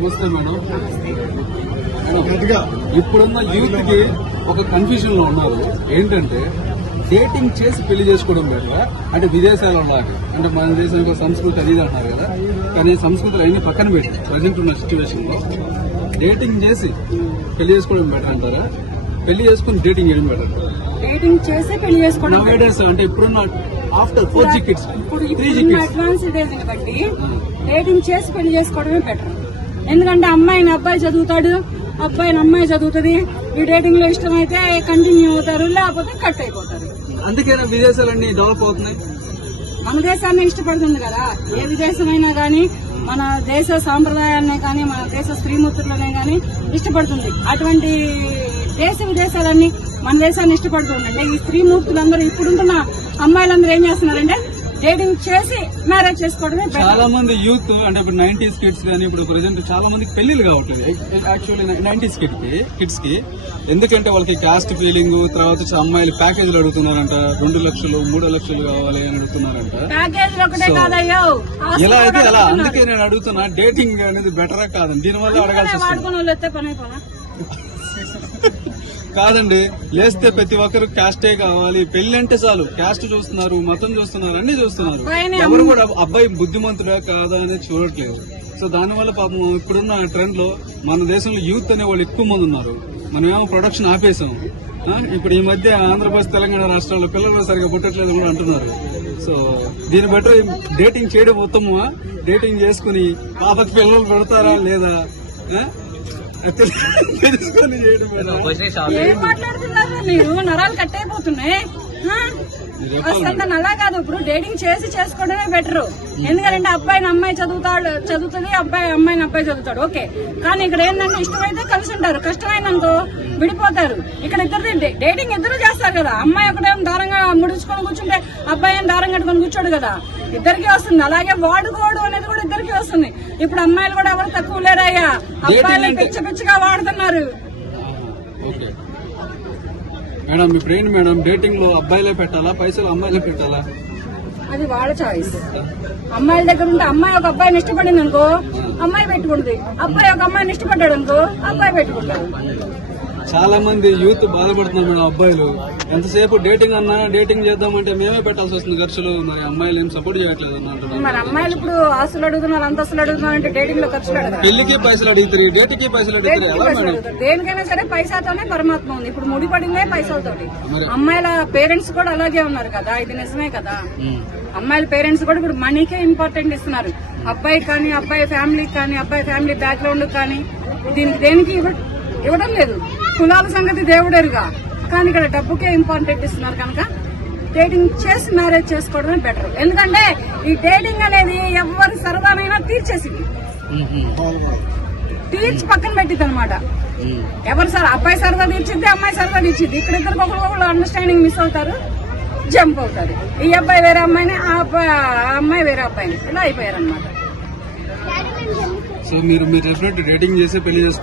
నమస్తే madam. Madam, ఇప్పుడున్న యూత్కి ఒక కన్ఫ్యూజన్లో ఉన్నారు. ఏంటంటే డేటింగ్ చేసి పెళ్ళి చేసుకోవడం బెటర్? అంటే విదేశాల్లో లాగా. అంటే మన దేశం యొక్క సంస్కృతి అది ఇది అంటున్నారు కదా. కానీ సంస్కృతులు అన్ని పక్కన పెట్టి ప్రజెంట్ ఉన్న సిచ్యువేషన్లో డేటింగ్ చేసి పెళ్ళి చేసుకోవడం బెటర్ అంటారా? పెళ్ళి చేసుకుని డేటింగ్ చేయడం బెటర్ డేటింగ్ చేసి పెళ్ళి చేసుకోవడం అంటే ఇప్పుడున్న ఆఫ్టర్ ఫోర్ జీ కిడ్స్ ఇప్పుడు అడ్వాన్స్ డేటింగ్ చేసి పెళ్ళి చేసుకోవడమే బెటర్. ఎందుకంటే అమ్మాయిని అబ్బాయి చదువుతాడు అబ్బాయిని అమ్మాయి చదువుతుంది. ఈ డేటింగ్లో ఇష్టమైతే కంటిన్యూ అవుతారు లేకపోతే కట్ అయిపోతారు. అందుకేనా విదేశాలన్నీ డెవలప్ అవుతున్నాయి? మన దేశాన్ని ఇష్టపడుతుంది కదా. ఏ విదేశమైనా గానీ మన దేశ సాంప్రదాయాన్ని కానీ మన దేశ స్త్రీమూర్తులనే గానీ ఇష్టపడుతుంది. అటువంటి దేశ విదేశాలన్నీ మన దేశాన్ని ఇష్టపడుతుందంటే ఈ స్త్రీమూర్తులందరూ ఇప్పుడుంటున్న అమ్మాయిలందరూ ఏం చేస్తున్నారంటే డేటింగ్ చేసి మ్యారేజ్ చేసుకోవడమే. చాలా మంది యూత్ అంటే ఇప్పుడు నైన్టీస్ కిడ్స్ కానీ ఇప్పుడు ప్రజెంట్ చాలా మందికి పెళ్ళిళ్ళు కావట్లేదు. యాక్చువల్లీ నైన్టీస్ కిడ్కి కిడ్స్కి. ఎందుకంటే వాళ్ళకి కాస్ట్ ఫీలింగ్ తర్వాత వచ్చి అమ్మాయిలు ప్యాకేజీలు అడుగుతున్నారంట. రెండు లక్షలు మూడు లక్షలు కావాలి అని అడుగుతున్నారంట. ఎలా అయితే అలా అందుకే నేను అడుగుతున్నా డేటింగ్ అనేది బెటరా కాదని. దీనివల్ల అడగాల్సి వస్తుంది. కాదండి లేస్తే ప్రతి ఒక్కరు క్యాస్టే కావాలి. పెళ్ళి అంటే చాలు. క్యాస్ట్ చూస్తున్నారు మతం చూస్తున్నారు అన్ని చూస్తున్నారు. ఎవరు కూడా అబ్బాయి బుద్ధిమంతుడా కాదా అనేది చూడట్లేదు. సో దానివల్ల పాపం ఇప్పుడున్న ట్రెండ్లో మన దేశంలో యూత్ అనే వాళ్ళు ఎక్కువ మంది ఉన్నారు. మనమేమో ప్రొడక్షన్ ఆపేసాం ఇప్పుడు ఈ మధ్య ఆంధ్రప్రదేశ్ తెలంగాణ రాష్ట్రాల్లో పిల్లలు సరిగా పుట్టట్లేదు కూడా అంటున్నారు. సో దీన్ని బట్టి డేటింగ్ చేయడం ఉత్తమమా? డేటింగ్ చేసుకుని పాపకి పిల్లలు పెడతారా లేదా? తెలుసుకొని ఏం మాట్లాడుతున్నారు నేను నరాలు కట్ అయిపోతున్నాయి. అసలు అలా కాదు ఇప్పుడు. డేటింగ్ చేసి చేసుకోవడమే బెటర్. ఎందుకంటే అబ్బాయిని అమ్మాయి చదువుతాడు చదువుతుంది అబ్బాయి అమ్మాయిని అబ్బాయి చదువుతాడు. ఓకే. కానీ ఇక్కడ ఏంటంటే ఇష్టమైతే కలిసి ఉంటారు. కష్టమైనంతో విడిపోతారు. ఇక్కడ ఇద్దరు డేటింగ్ ఇద్దరు చేస్తారు కదా. అమ్మాయి ఒకటే దారంగా ముడుచుకొని కూర్చుంటే అబ్బాయి ఏం దారం కట్టుకొని కూర్చోడు కదా. ఇద్దరికి వస్తుంది. అలాగే వాడుకోవడం అనేది కూడా వస్తుంది ఇప్పుడు అమ్మాయిలు కూడా ఎవరు తక్కువ లేరయ్యా. అబ్బాయిలు పిచ్చి పిచ్చిగా వాడుతున్నారు. మేడం ఇప్పుడు ఏంటి మేడం డేటింగ్లో అబ్బాయిలే పెట్టాలా పైసలు అమ్మాయిలే పెట్టాలా? అది వాళ్ళ చాయిస్. అమ్మాయిల దగ్గర ఉంటే అమ్మాయి ఒక అబ్బాయిని ఇష్టపడింది అనుకో అమ్మాయి పెట్టుకుంటుంది. అబ్బాయి ఒక అమ్మాయిని ఇష్టపడ్డాడు అనుకో అబ్బాయి పెట్టుకుంటాడు. చాలా మంది యూత్ బాధపడుతున్నారు మేడం అబ్బాయిలు. ఎంతసేపు డేటింగ్ అన్నా డేటింగ్ చేద్దామంటే మేమే పెట్టాల్సి వస్తుంది ఖర్చులు. మరి అమ్మాయిలు ఏం సపోర్ట్ చేయట్లేదు అని మరి అమ్మాయిలు ఇప్పుడు ఆస్తులు అడుగుతున్నారు అంతస్తులు అడుగుతున్నారు అంటే డేటింగ్లో ఖర్చులు పెళ్ళికి పైసలు అడుగుతారు డేటింగ్కి పైసలు అడుగుతారు. ఎలా మేడం. దేనికైనా సరే పైసాతోనే పరమాత్మ ఉంది. ఇప్పుడు ముడిపడిందే పైసలతోటి. అమ్మాయిల పేరెంట్స్ కూడా అలాగే ఉన్నారు కదా ఇది నిజమే కదా. అమ్మాయిల పేరెంట్స్ కూడా ఇప్పుడు మనీకే ఇంపార్టెంట్ ఇస్తున్నారు. అబ్బాయి కానీ అబ్బాయి ఫ్యామిలీకి కానీ అబ్బాయి ఫ్యామిలీ బ్యాక్గ్రౌండ్ కానీ దీనికి దేనికి ఇవ్వ- ఇవ్వడం లేదు. కులాల సంగతి దేవుడేరుగా. కానీ ఇక్కడ డబ్బుకే ఇంపార్టెంట్ ఇస్తున్నారు కనుక డేటింగ్ చేసి మ్యారేజ్ చేసుకోవడమే బెటర్ ఎందుకంటే ఈ డేటింగ్ అనేది ఎవరి సరదానైనా తీర్చేసింది. తీర్చి పక్కన పెట్టింది అనమాట ఉమ్. ఎవరు సార్ అబ్బాయి సరదా తీర్చిద్ది అమ్మాయి సరదా తీర్చిద్ది. ఇక్కడ ఇద్దరు ఒకరు అండర్స్టాండింగ్ మిస్ అవుతారు జంప్ అవుతారు. ఈ అబ్బాయి వేరే అమ్మాయిని ఆ అబ్బాయి ఆ అమ్మాయి వేరే అబ్బాయిని ఇలా అయిపోయారు అనమాట సో మీరు మీరు డెఫినెట్ డేటింగ్ చేసి పెళ్ళి చేసుకో